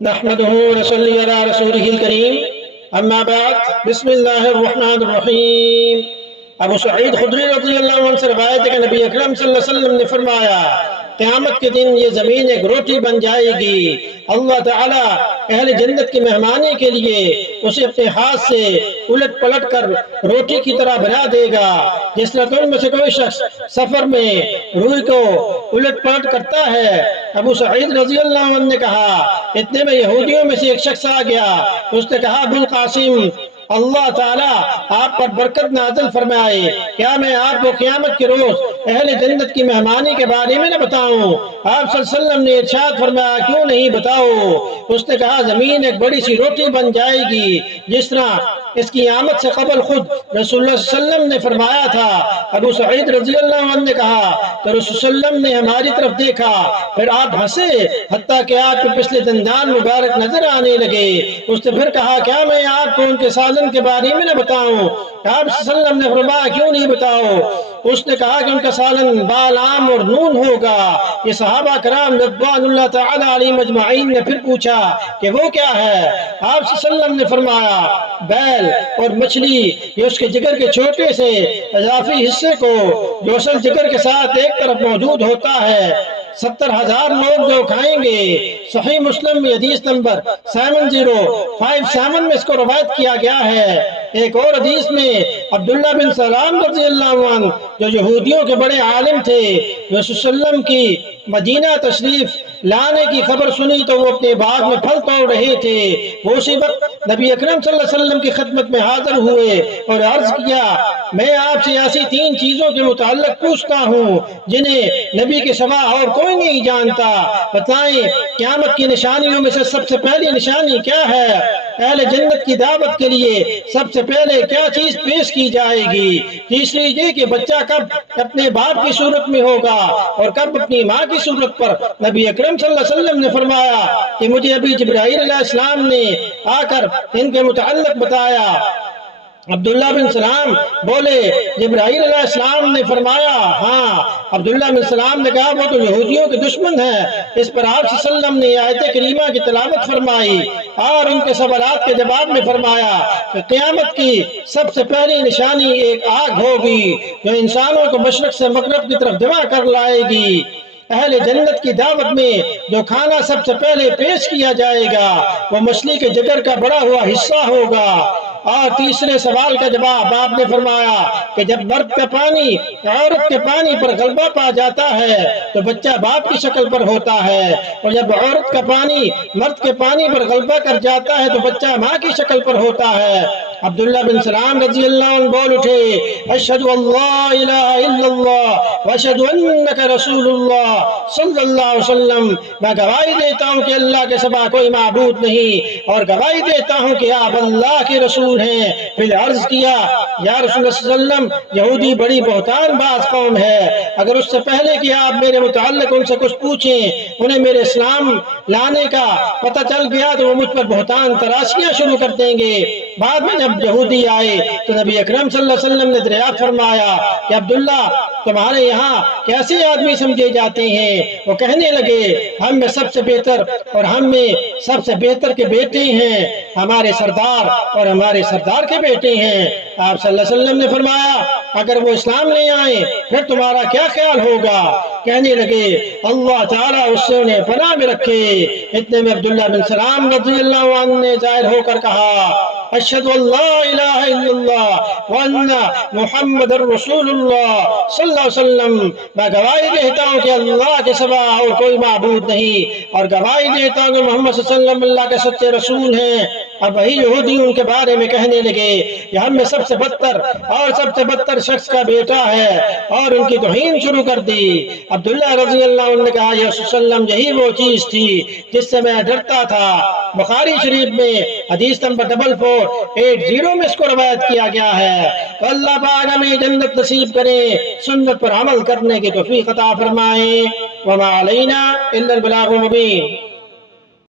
نحمده ونصلي على رسوله الكريم اما بعد بسم اللہ الرحمن الرحیم۔ ابو سعید خدری رضی اللہ عنہ سے روایت ہے کہ نبی اکرم صلی اللہ علیہ وسلم نے فرمایا قیامت کے دن یہ زمین ایک روٹی بن جائے گی، اللہ تعالیٰ اہل جنت کی مہمانی کے لیے اسے اپنے ہاتھ سے الٹ پلٹ کر روٹی کی طرح بنا دے گا۔ جس طرح تم میں سے کوئی شخص سفر میں روئی کو الٹ پلٹ کرتا ہے۔ ابو سعید رضی اللہ عنہ نے کہا اتنے میں یہودیوں میں سے ایک شخص آ گیا، اس نے کہا ابو القاسم اللہ تعالیٰ آپ پر برکت نازل فرمائے، کیا میں آپ کو قیامت کے روز اہل جنت کی مہمانی کے بارے میں نہ بتاؤں؟ آپ صلی اللہ علیہ وسلم نے ارشاد فرمایا کیوں نہیں بتاؤ؟ اس نے کہا زمین ایک بڑی سی روٹی بن جائے گی جس طرح اس کی آمد سے قبل خود رسول اللہ صلی اللہ علیہ وسلم نے فرمایا تھا۔ ابو سعید رضی اللہ عنہ نے کہا تو رسول صلی اللہ علیہ وسلم نے ہماری طرف دیکھا، پھر آپ ہنسے حتیٰ کہ آپ کے پچھلے دندان مبارک نظر آنے لگے۔ اس نے پھر کہا کیا میں آپ کو ان کے سالن کے بارے میں نہ بتاؤں؟ آپ صلی اللہ علیہ وسلم نے فرمایا کیوں نہیں بتاؤ؟ اس نے کہا کہ ان کا سالن بالعام اور نون ہوگا۔ یہ صحابہ کرام رضوان اللہ تعالی علیہم اجمعین نے پھر پوچھا کہ وہ کیا ہے؟ آپ صلی اللہ علیہ وسلم نے فرمایا بیل اور مچھلی، یہ اس کے جگر کے چھوٹے سے اضافی حصے کو جو اصل جگر کے ساتھ ایک طرف موجود ہوتا ہے 70,000 لوگ جو کھائیں گے۔ صحیح مسلم میں حدیث نمبر 7057 میں اس کو روایت کیا گیا ہے۔ ایک اور حدیث میں عبداللہ بن سلام رضی اللہ عنہ جو یہودیوں کے بڑے عالم تھے، رسول صلی اللہ علیہ وسلم کی مدینہ تشریف لانے کی خبر سنی تو وہ اپنے باغ میں پھل توڑ رہے تھے۔ وہ اسی وقت نبی اکرم صلی اللہ علیہ وسلم کی خدمت میں حاضر ہوئے اور عرض کیا میں آپ سے ایسی 3 چیزوں کے متعلق پوچھتا ہوں جنہیں نبی کے سوا اور کوئی نہیں جانتا، بتائیں قیامت کی نشانیوں میں سے سب سے پہلی نشانی کیا ہے؟ اہل جنت کی دعوت کے لیے سب سے پہلے کیا چیز پیش کی جائے گی؟ تیسری یہ کہ بچہ کب اپنے باپ کی صورت میں ہوگا اور کب اپنی ماں کی صورت پر؟ نبی اکرم صلی اللہ علیہ وسلم نے فرمایا کہ مجھے ابھی جبرائیل علیہ السلام نے آ کر ان کے متعلق بتایا۔ عبداللہ بن سلام بولے جبرائیل علیہ السلام نے فرمایا ہاں۔ عبداللہ بن سلام نے کہا وہ تو یہودیوں کے دشمن ہیں۔ اس پر آپ صلی اللہ علیہ وسلم نے آیت کریمہ کی تلاوت فرمائی اور ان کے سوالات کے جواب میں فرمایا کہ قیامت کی سب سے پہلی نشانی ایک آگ ہوگی جو انسانوں کو مشرق سے مغرب کی طرف جمع کر لائے گی۔ اہل جنت کی دعوت میں جو کھانا سب سے پہلے پیش کیا جائے گا وہ مچھلی کے جگر کا بڑا ہوا حصہ ہوگا۔ اور تیسرے سوال کا جواب آپ نے فرمایا کہ جب مرد کا پانی عورت کے پانی پر غلبہ پا جاتا ہے تو بچہ باپ کی شکل پر ہوتا ہے، اور جب عورت کا پانی مرد کے پانی پر غلبہ کر جاتا ہے تو بچہ ماں کی شکل پر ہوتا ہے۔ عبداللہ بن سلام رضی اللہ عنہ بول اٹھے اشہد ان لا الہ الا اللہ واشہد انک رسول اللہ صلی اللہ علیہ وسلم، میں گواہی دیتا ہوں کہ اللہ کے سوا کوئی معبود نہیں اور گواہی دیتا ہوں کہ آپ اللہ کے رسول ہیں۔ پھر عرض کیا یا رسول اللہ صلی اللہ علیہ وسلم یہودی بڑی بہتان باز قوم ہے، اگر اس سے پہلے کہ آپ میرے متعلق ان سے کچھ پوچھیں انہیں میرے اسلام لانے کا پتہ چل گیا تو وہ مجھ پر بہتان تراشیاں شروع کر دیں گے۔ بعد میں جب یہودی آئے تو نبی اکرم صلی اللہ علیہ وسلم نے دریافت فرمایا کہ عبداللہ تمہارے یہاں کیسے آدمی سمجھے جاتے ہیں؟ وہ کہنے لگے ہم میں سب سے بہتر اور ہم میں سب سے بہتر کے بیٹے ہیں، ہمارے سردار اور ہمارے سردار کے بیٹے ہیں۔ آپ صلی اللہ علیہ وسلم نے فرمایا اگر وہ اسلام لے آئیں پھر تمہارا کیا خیال ہوگا؟ کہنے لگے اللہ تعالیٰ اس سے انہیں پناہ میں رکھے۔ اتنے میں عبداللہ بن سلام رضی اللہ عنہ نے ظاہر ہو کر کہا اشہد ان لا الہ الا اللہ وان محمد رسول اللہ صلی اللہ علیہ وسلم، میں گواہی دیتا ہوں کہ اللہ کے سوا اور کوئی معبود نہیں اور گواہی دیتا ہوں کہ محمد صلی اللہ علیہ وسلم اللہ کے سچے رسول ہیں۔ اب وہی یہودی ان کے بارے میں کہنے لگے کہ ہم میں سب سے بدتر اور سب سے بدتر شخص کا بیٹا ہے اور ان کی توہین شروع کر دی۔ عبداللہ رضی اللہ عنہ نے کہا یا رسول اللہ علیہ وسلم یہی وہ چیز تھی جس سے میں ڈرتا تھا۔ بخاری شریف میں حدیث نمبر 4480 میں اس کو روایت کیا گیا ہے۔ تو اللہ پاک ہمیں جنت نصیب کرے، سنت پر عمل کرنے کی توفیق عطا فرمائے۔ وما علینا الا البلاغ المبین۔